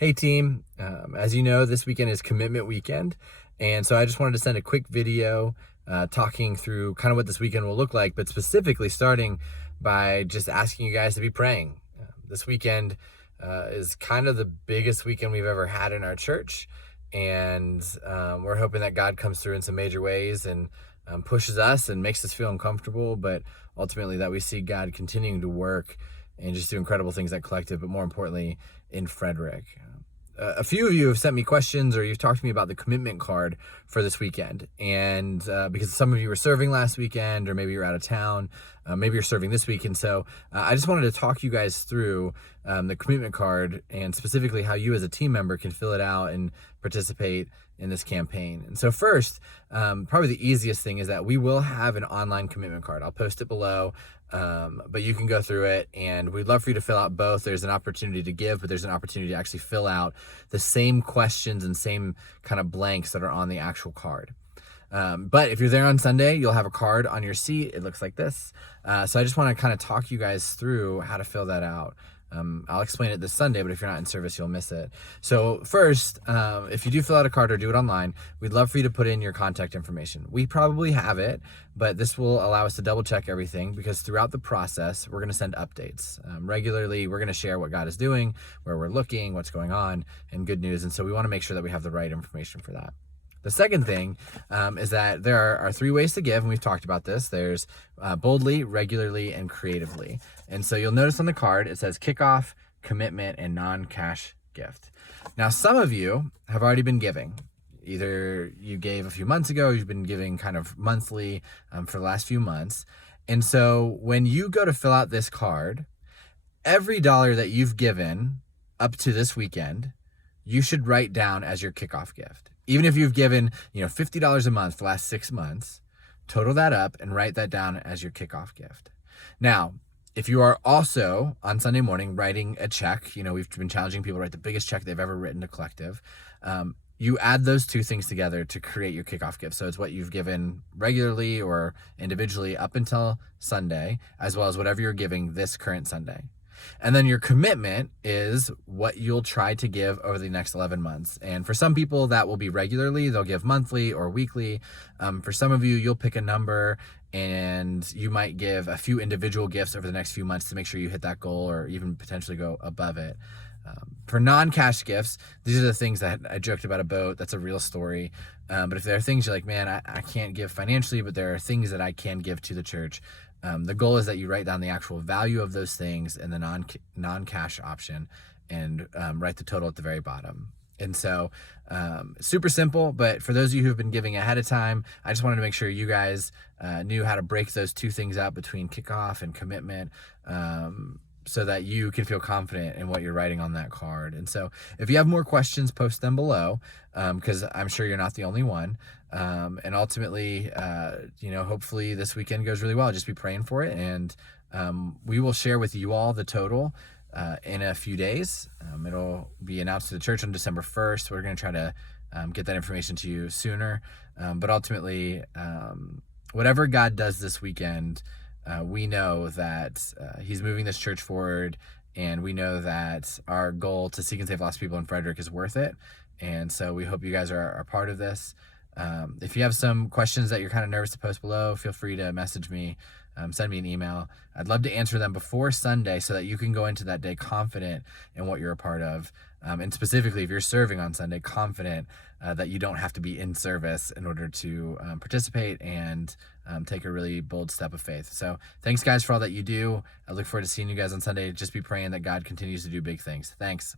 Hey team, as you know, this weekend is commitment weekend. And so I just wanted to send a quick video talking through kind of what this weekend will look like, but specifically starting by just asking you guys to be praying. This weekend is kind of the biggest weekend we've ever had in our church. And we're hoping that God comes through in some major ways and pushes us and makes us feel uncomfortable, but ultimately that we see God continuing to work and just do incredible things at Collective, but more importantly, in Frederick. A few of you have sent me questions or you've talked to me about the commitment card for this weekend. And because some of you were serving last weekend, or maybe you're out of town, maybe you're serving this week. And so I just wanted to talk you guys through the commitment card and specifically how you as a team member can fill it out and participate in this campaign. And so first, probably the easiest thing is that we will have an online commitment card. I'll post it below. But you can go through it, and we'd love for you to fill out both. There's an opportunity to give, but there's an opportunity to actually fill out the same questions and same kind of blanks that are on the actual card. But if you're there on Sunday, you'll have a card on your seat. It looks like this. So I just want to kind of talk you guys through how to fill that out. I'll explain it this Sunday, but if you're not in service, you'll miss it. So first, if you do fill out a card or do it online, we'd love for you to put in your contact information. We probably have it, but this will allow us to double check everything, because throughout the process, we're going to send updates. Regularly, we're going to share what God is doing, where we're looking, what's going on, and good news. And so we want to make sure that we have the right information for that. The second thing is that there are three ways to give, and we've talked about this. There's boldly, regularly, and creatively. And so you'll notice on the card, it says kickoff, commitment, and non-cash gift. Now, some of you have already been giving. Either you gave a few months ago, or you've been giving kind of monthly for the last few months. And so when you go to fill out this card, every dollar that you've given up to this weekend, you should write down as your kickoff gift. Even if you've given, $50 a month for the last 6 months, total that up and write that down as your kickoff gift. Now, if you are also on Sunday morning writing a check, we've been challenging people to write the biggest check they've ever written to Collective. You add those two things together to create your kickoff gift. So it's what you've given regularly or individually up until Sunday, as well as whatever you're giving this current Sunday. And then your commitment is what you'll try to give over the next 11 months. And for some people, that will be regularly. They'll give monthly or weekly. For some of you, you'll pick a number and you might give a few individual gifts over the next few months to make sure you hit that goal or even potentially go above it. For non-cash gifts, these are the things that I joked about a boat. That's a real story. But if there are things you're like, man, I can't give financially, but there are things that I can give to the church. The goal is that you write down the actual value of those things in the non-cash option and write the total at the very bottom. And so super simple, but for those of you who've been giving ahead of time, I just wanted to make sure you guys knew how to break those two things out between kickoff and commitment, so that you can feel confident in what you're writing on that card. And so if you have more questions, post them below, because I'm sure you're not the only one. And ultimately, hopefully this weekend goes really well. Just be praying for it. And we will share with you all the total in a few days. It'll be announced to the church on December 1st. We're going to try to get that information to you sooner. But ultimately, whatever God does this weekend, we know that he's moving this church forward, and we know that our goal to seek and save lost people in Frederick is worth it. And so we hope you guys are part of this. If you have some questions that you're kind of nervous to post below, feel free to message me, send me an email. I'd love to answer them before Sunday so that you can go into that day confident in what you're a part of. And specifically, if you're serving on Sunday, confident that you don't have to be in service in order to participate and take a really bold step of faith. So thanks, guys, for all that you do. I look forward to seeing you guys on Sunday. Just be praying that God continues to do big things. Thanks.